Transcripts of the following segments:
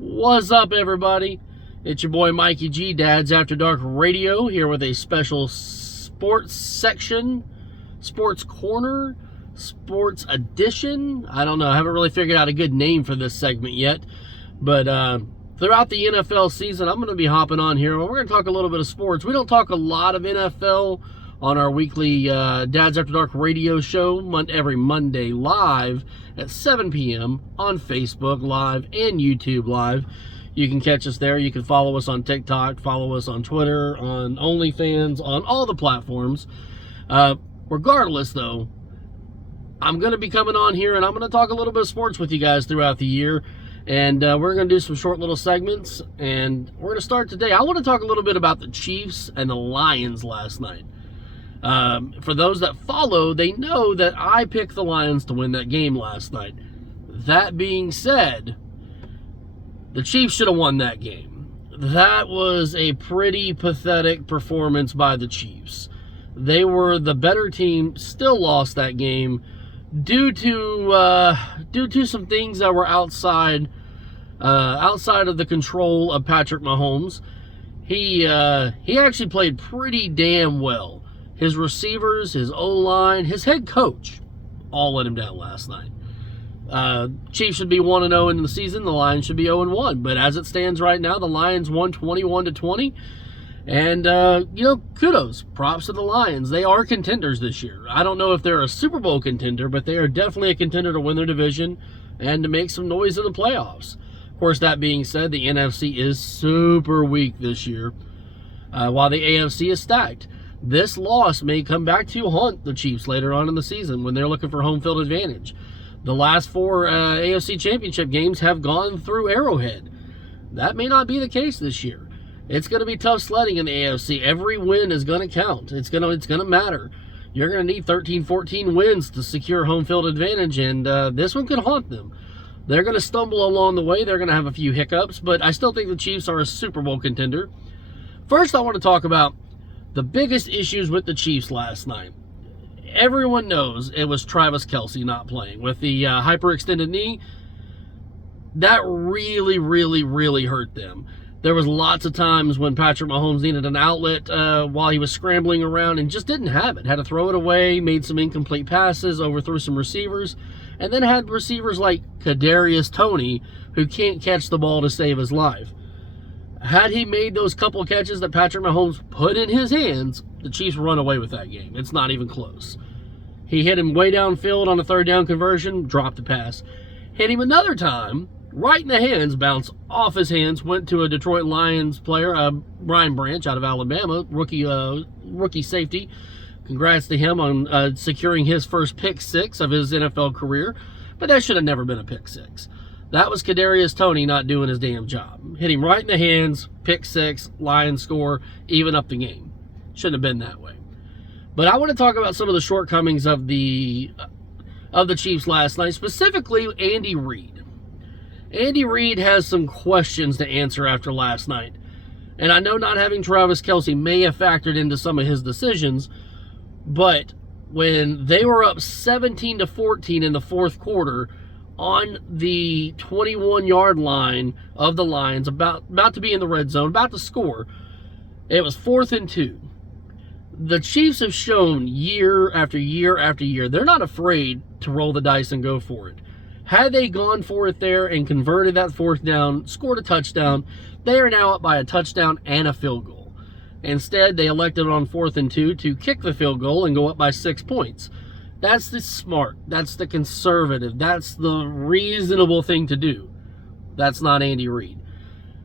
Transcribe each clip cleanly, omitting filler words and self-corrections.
What's up, everybody? It's your boy Mikey G, Dad's After Dark Radio, here with a special sports section, sports corner, sports edition. I don't know. I haven't really figured out a good name for this segment yet. But throughout the NFL season, I'm going to be hopping on here. We're going to talk a little bit of sports. We don't talk a lot of NFL on our weekly Dad's After Dark radio show every Monday live at 7 p.m. on Facebook Live and YouTube Live. You can catch us there. You can follow us on TikTok, follow us on Twitter, on OnlyFans, on all the platforms. Regardless, though, I'm going to be coming on here and I'm going to talk a little bit of sports with you guys throughout the year. And we're going to do some short little segments. And we're going to start today. I want to talk a little bit about the Chiefs and the Lions last night. For those that follow, they know that I picked the Lions to win that game last night. That being said, the Chiefs should have won that game. That was a pretty pathetic performance by the Chiefs. They were the better team, still lost that game due to some things that were outside of the control of Patrick Mahomes. He actually played pretty damn well. His receivers, his O-line, his head coach all let him down last night. Chiefs should be 1-0 in the season. The Lions should be 0-1. But as it stands right now, the Lions won 21-20. And, kudos. Props to the Lions. They are contenders this year. I don't know if they're a Super Bowl contender, but they are definitely a contender to win their division and to make some noise in the playoffs. Of course, that being said, the NFC is super weak this year, while the AFC is stacked. This loss may come back to haunt the Chiefs later on in the season when they're looking for home field advantage. The last 4 AFC championship games have gone through Arrowhead. That may not be the case this year. It's going to be tough sledding in the AFC. Every win is going to count. It's going to matter. You're going to need 13, 14 wins to secure home field advantage, and this one could haunt them. They're going to stumble along the way. They're going to have a few hiccups, but I still think the Chiefs are a Super Bowl contender. First, I want to talk about the biggest issues with the Chiefs last night. Everyone knows it was Travis Kelce not playing. With the hyperextended knee, that really, really, really hurt them. There was lots of times when Patrick Mahomes needed an outlet while he was scrambling around and just didn't have it. Had to throw it away, made some incomplete passes, overthrew some receivers, and then had receivers like Kadarius Toney who can't catch the ball to save his life. Had he made those couple catches that Patrick Mahomes put in his hands, the Chiefs run away with that game. It's not even close. He hit him way downfield on a third down conversion, dropped the pass. Hit him another time, right in the hands, bounced off his hands, went to a Detroit Lions player, Brian Branch out of Alabama, rookie safety. Congrats to him on securing his first pick 6 of his NFL career, but that should have never been a pick 6. That was Kadarius Toney not doing his damn job. Hit him right in the hands, pick 6, Lions score, even up the game. Shouldn't have been that way. But I want to talk about some of the shortcomings of the Chiefs last night, specifically Andy Reid. Andy Reid has some questions to answer after last night. And I know not having Travis Kelce may have factored into some of his decisions, but when they were up 17-14 in the fourth quarter, on the 21-yard line of the Lions, about to be in the red zone, about to score, it was 4th and 2. The Chiefs have shown year after year after year, they're not afraid to roll the dice and go for it. Had they gone for it there and converted that 4th down, scored a touchdown, they are now up by a touchdown and a field goal. Instead, they elected on 4th and 2 to kick the field goal and go up by 6 points. That's the smart, that's the conservative, that's the reasonable thing to do. That's not Andy Reid.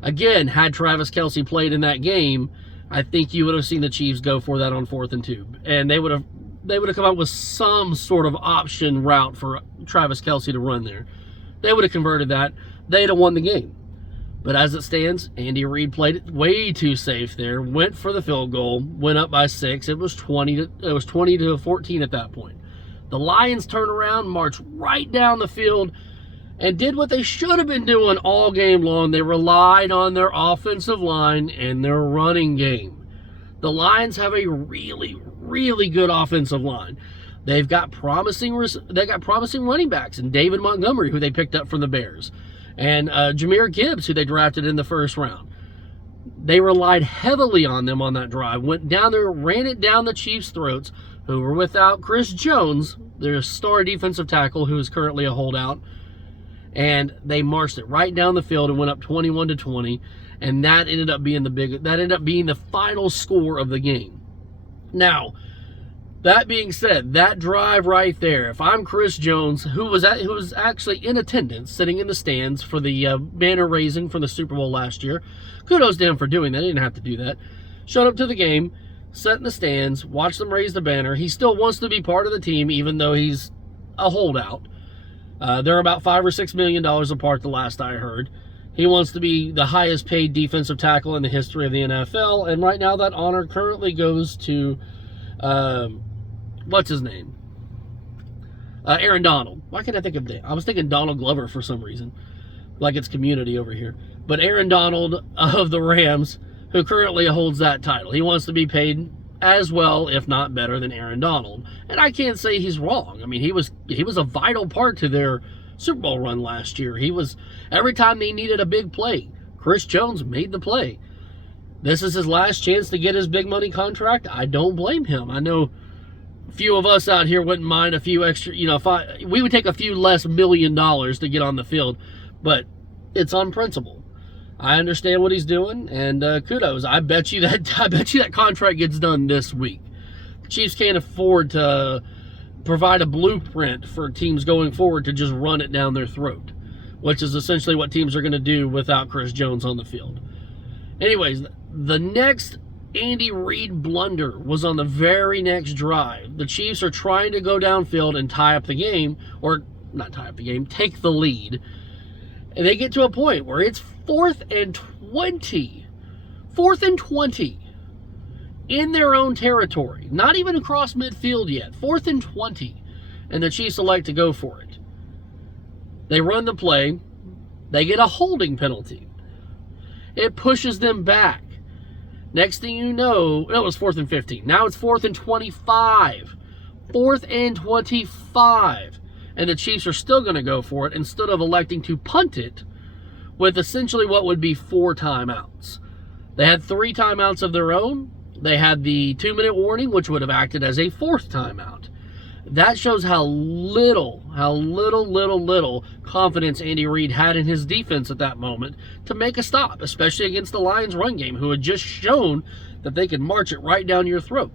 Again, had Travis Kelce played in that game, I think you would have seen the Chiefs go for that on 4th and 2. And they would have come up with some sort of option route for Travis Kelce to run there. They would have converted that. They'd have won the game. But as it stands, Andy Reid played it way too safe there, went for the field goal, went up by 6. It was 20-14 at that point. The Lions turned around, marched right down the field, and did what they should have been doing all game long. They relied on their offensive line and their running game. The Lions have a really, really good offensive line. They've got promising running backs, and David Montgomery, who they picked up from the Bears. and Jahmyr Gibbs, who they drafted in the first round. They relied heavily on them on that drive, went down there, ran it down the Chiefs' throats, who were without Chris Jones, their star defensive tackle, who is currently a holdout, and they marched it right down the field and went up 21-20, and that ended up being the final score of the game. Now, that being said, that drive right there, if I'm Chris Jones, who was actually in attendance, sitting in the stands for the banner raising for the Super Bowl last year, kudos to him for doing that. He didn't have to do that. Showed up to the game, sat in the stands, watched them raise the banner. He still wants to be part of the team, even though he's a holdout. They're about $5 or $6 million apart, the last I heard. He wants to be the highest paid defensive tackle in the history of the NFL, and right now that honor currently goes to, what's his name? Aaron Donald. Why can't I think of that? I was thinking Donald Glover for some reason, like it's Community over here. But Aaron Donald of the Rams, who currently holds that title. He wants to be paid as well, if not better, than Aaron Donald. And I can't say he's wrong. I mean, he was a vital part to their Super Bowl run last year. He was, every time they needed a big play, Chris Jones made the play. This is his last chance to get his big money contract. I don't blame him. I know a few of us out here wouldn't mind a few extra, we would take a few less $1 million to get on the field, but it's on principle. I understand what he's doing, and kudos. I bet you that contract gets done this week. The Chiefs can't afford to provide a blueprint for teams going forward to just run it down their throat, which is essentially what teams are going to do without Chris Jones on the field. Anyways, the next Andy Reid blunder was on the very next drive. The Chiefs are trying to go downfield and tie up the game, or not tie up the game, take the lead. And they get to a point where it's 4th and 20. 4th and 20 in their own territory. Not even across midfield yet. 4th and 20. And the Chiefs elect to go for it. They run the play. They get a holding penalty. It pushes them back. Next thing you know, it was 4th and 15. Now it's 4th and 25. 4th and 25. And the Chiefs are still going to go for it instead of electing to punt it with essentially what would be 4 timeouts. They had 3 timeouts of their own. They had the 2-minute warning, which would have acted as a 4th timeout. That shows how little confidence Andy Reid had in his defense at that moment to make a stop, especially against the Lions run game, who had just shown that they could march it right down your throat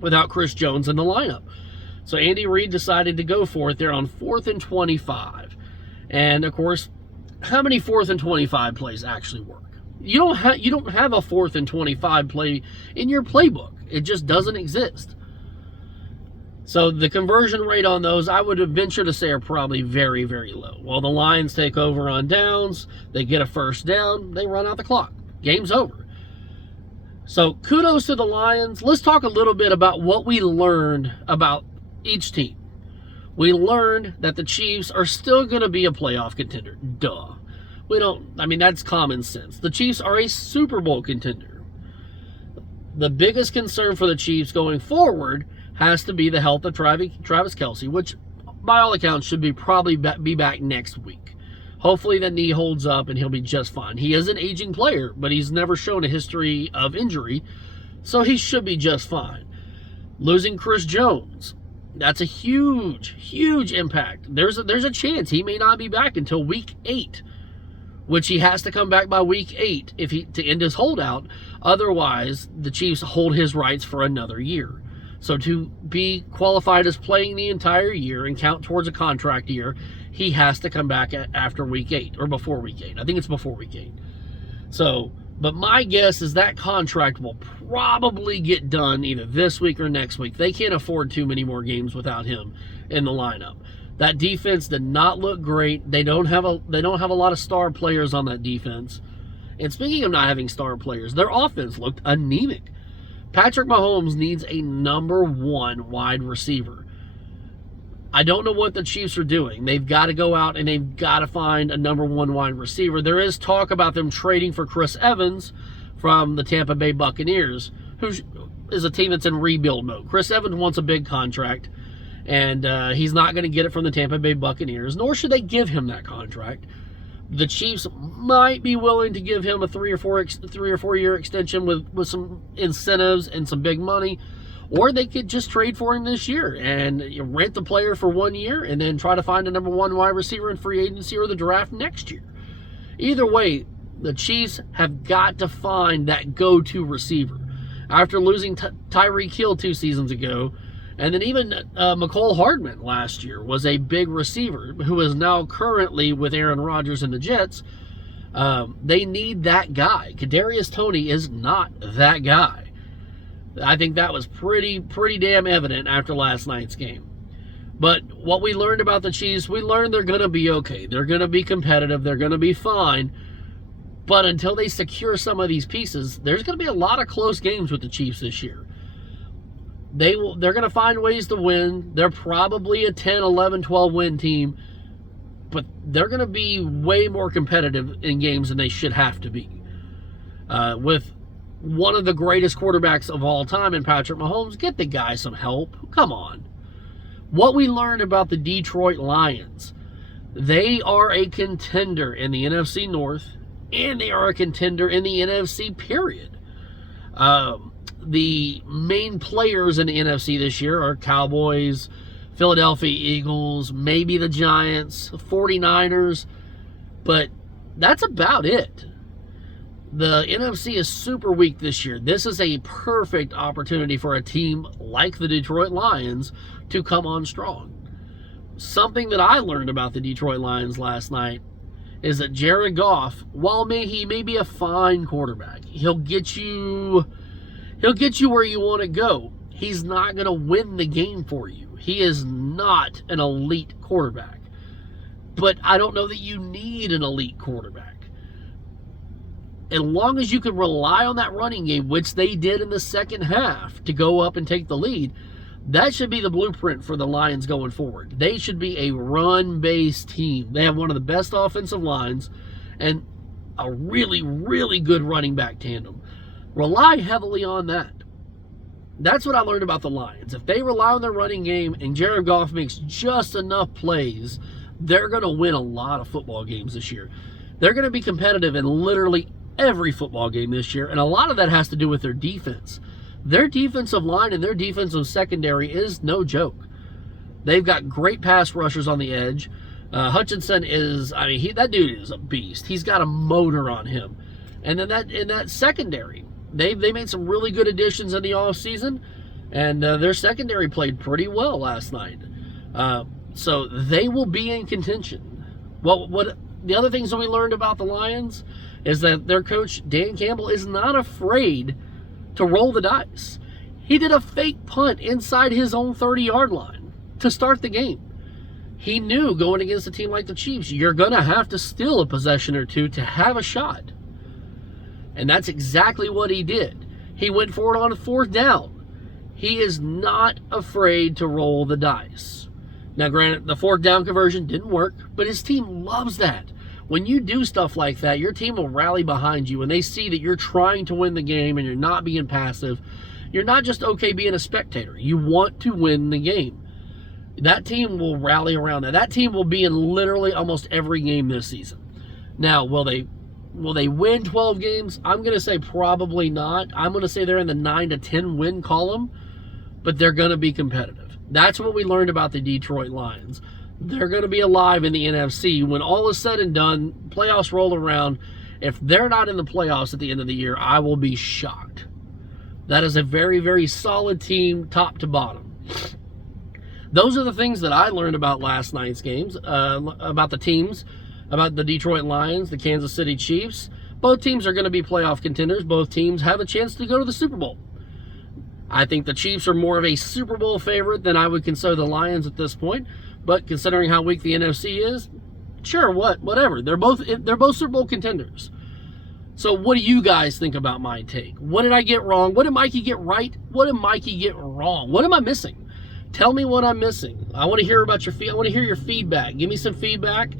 without Chris Jones in the lineup. So Andy Reid decided to go for it there on 4th and 25. And, of course, how many 4th and 25 plays actually work? You don't have a 4th and 25 play in your playbook. It just doesn't exist. So the conversion rate on those, I would venture to say, are probably very, very low. While the Lions take over on downs, they get a first down, they run out the clock. Game's over. So kudos to the Lions. Let's talk a little bit about what we learned about each team. We learned that the Chiefs are still going to be a playoff contender. Duh. That's common sense. The Chiefs are a Super Bowl contender. The biggest concern for the Chiefs going forward has to be the health of Travis Kelce, which by all accounts should probably be back next week. Hopefully that knee holds up and he'll be just fine. He is an aging player, but he's never shown a history of injury, so he should be just fine. Losing Chris Jones, that's a huge, huge impact. There's a chance he may not be back until week 8, which he has to come back by week 8 to end his holdout. Otherwise, the Chiefs hold his rights for another year. So to be qualified as playing the entire year and count towards a contract year, he has to come back after week 8 or before week 8. I think it's before week 8. So, but my guess is that contract will probably get done either this week or next week. They can't afford too many more games without him in the lineup. That defense did not look great. They don't have a lot of star players on that defense. And speaking of not having star players, their offense looked anemic. Patrick Mahomes needs a number 1 wide receiver. I don't know what the Chiefs are doing. They've got to go out and they've got to find a number 1 wide receiver. There is talk about them trading for Chris Evans from the Tampa Bay Buccaneers, who is a team that's in rebuild mode. Chris Evans wants a big contract, and he's not going to get it from the Tampa Bay Buccaneers, nor should they give him that contract. The Chiefs might be willing to give him a 3 or 4 year extension with some incentives and some big money, or they could just trade for him this year and rent the player for 1 year and then try to find a number 1 wide receiver in free agency or the draft next year. Either way, the Chiefs have got to find that go-to receiver. After losing Tyreek Hill 2 seasons ago, and then even McCole Hardman last year was a big receiver who is now currently with Aaron Rodgers and the Jets. They need that guy. Kadarius Toney is not that guy. I think that was pretty damn evident after last night's game. But what we learned about the Chiefs, we learned they're going to be okay. They're going to be competitive. They're going to be fine. But until they secure some of these pieces, there's going to be a lot of close games with the Chiefs this year. They're going to find ways to win. They're probably a 10, 11, 12 win team, but they're going to be way more competitive in games than they should have to be. With one of the greatest quarterbacks of all time in Patrick Mahomes, get the guy some help. Come on. What we learned about the Detroit Lions, they are a contender in the NFC North, and they are a contender in the NFC, period. The main players in the NFC this year are Cowboys, Philadelphia Eagles, maybe the Giants, 49ers, but that's about it. The NFC is super weak this year. This is a perfect opportunity for a team like the Detroit Lions to come on strong. Something that I learned about the Detroit Lions last night is that Jared Goff, while he may be a fine quarterback, he'll get you where you want to go. He's not going to win the game for you. He is not an elite quarterback. But I don't know that you need an elite quarterback. As long as you can rely on that running game, which they did in the second half, to go up and take the lead, that should be the blueprint for the Lions going forward. They should be a run-based team. They have one of the best offensive lines and a really, really good running back tandem. Rely heavily on that. That's what I learned about the Lions. If they rely on their running game and Jared Goff makes just enough plays, they're going to win a lot of football games this year. They're going to be competitive in literally every football game this year, and a lot of that has to do with their defense. Their defensive line and their defensive secondary is no joke. They've got great pass rushers on the edge. Hutchinson is, that dude is a beast. He's got a motor on him. And then in that secondary, they made some really good additions in the offseason, and their secondary played pretty well last night. So they will be in contention. What the other things that we learned about the Lions is that their coach, Dan Campbell, is not afraid to roll the dice. He did a fake punt inside his own 30-yard line to start the game. He knew going against a team like the Chiefs, you're going to have to steal a possession or two to have a shot. And that's exactly what he did. He went for it on a 4th down. He is not afraid to roll the dice. Now, granted, the 4th down conversion didn't work, but his team loves that. When you do stuff like that, your team will rally behind you, and they see that you're trying to win the game and you're not being passive. You're not just okay being a spectator. You want to win the game. That team will rally around that. That team will be in literally almost every game this season. Now, will they win 12 games? I'm going to say probably not. I'm going to say they're in the 9 to 10 win column, but they're going to be competitive. That's what we learned about the Detroit Lions. They're going to be alive in the NFC. When all is said and done, playoffs roll around. If they're not in the playoffs at the end of the year, I will be shocked. That is a very, very solid team, top to bottom. Those are the things that I learned about last night's games, about the teams, about the Detroit Lions, the Kansas City Chiefs. Both teams are going to be playoff contenders. Both teams have a chance to go to the Super Bowl. I think the Chiefs are more of a Super Bowl favorite than I would consider the Lions at this point. But considering how weak the NFC is, sure, whatever. They're both Super Bowl contenders. So what do you guys think about my take? What did I get wrong? What did Mikey get right? What did Mikey get wrong? What am I missing? Tell me what I'm missing. I want to hear about I want to hear your feedback. Give me some feedback.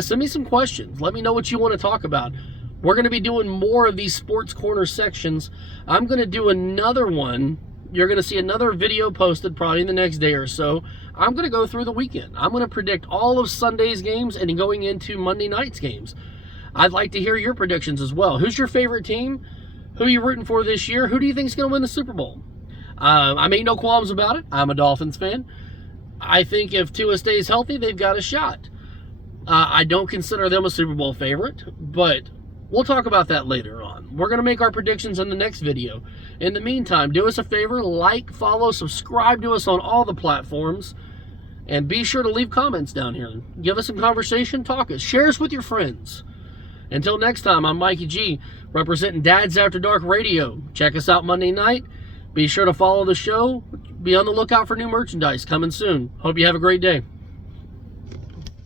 Send me some questions. Let me know what you want to talk about. We're going to be doing more of these Sports Corner sections. I'm going to do another one. You're going to see another video posted probably in the next day or so. I'm going to go through the weekend. I'm going to predict all of Sunday's games and going into Monday night's games. I'd like to hear your predictions as well. Who's your favorite team? Who are you rooting for this year? Who do you think is going to win the Super Bowl? I make no qualms about it. I'm a Dolphins fan. I think if Tua stays healthy, they've got a shot. I don't consider them a Super Bowl favorite, but we'll talk about that later on. We're going to make our predictions in the next video. In the meantime, do us a favor, like, follow, subscribe to us on all the platforms, and be sure to leave comments down here. Give us some conversation, talk us, share us with your friends. Until next time, I'm Mikey G, representing Dad's After Dark Radio. Check us out Monday night. Be sure to follow the show. Be on the lookout for new merchandise coming soon. Hope you have a great day.